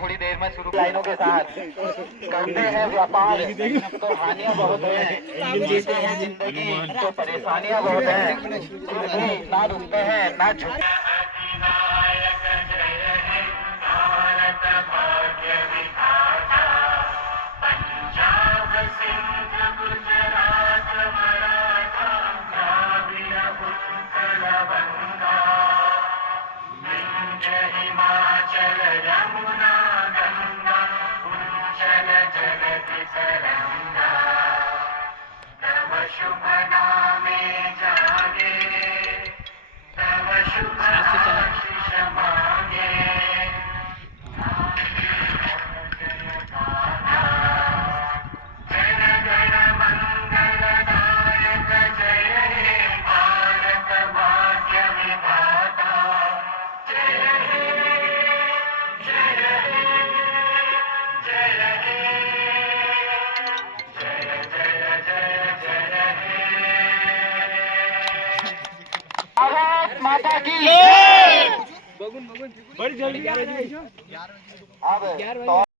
थोड़ी देर में शुरू लाइनों के साथ करते हैं व्यापार तो हानियां बहुत हैं, जीते हैं जिंदगी तो परेशानियां बहुत हैं, फिर भी ना रुकते हैं ना झुकते। हिमाचल यमुना गंगा उच्चल जगति तरंगा तव शुभ नामे जागे तव शुभ आशीष मांगे जन गण मंगलदायक जय हे भारत भाग्य विधाता भारत माता की बड़ी जल्दी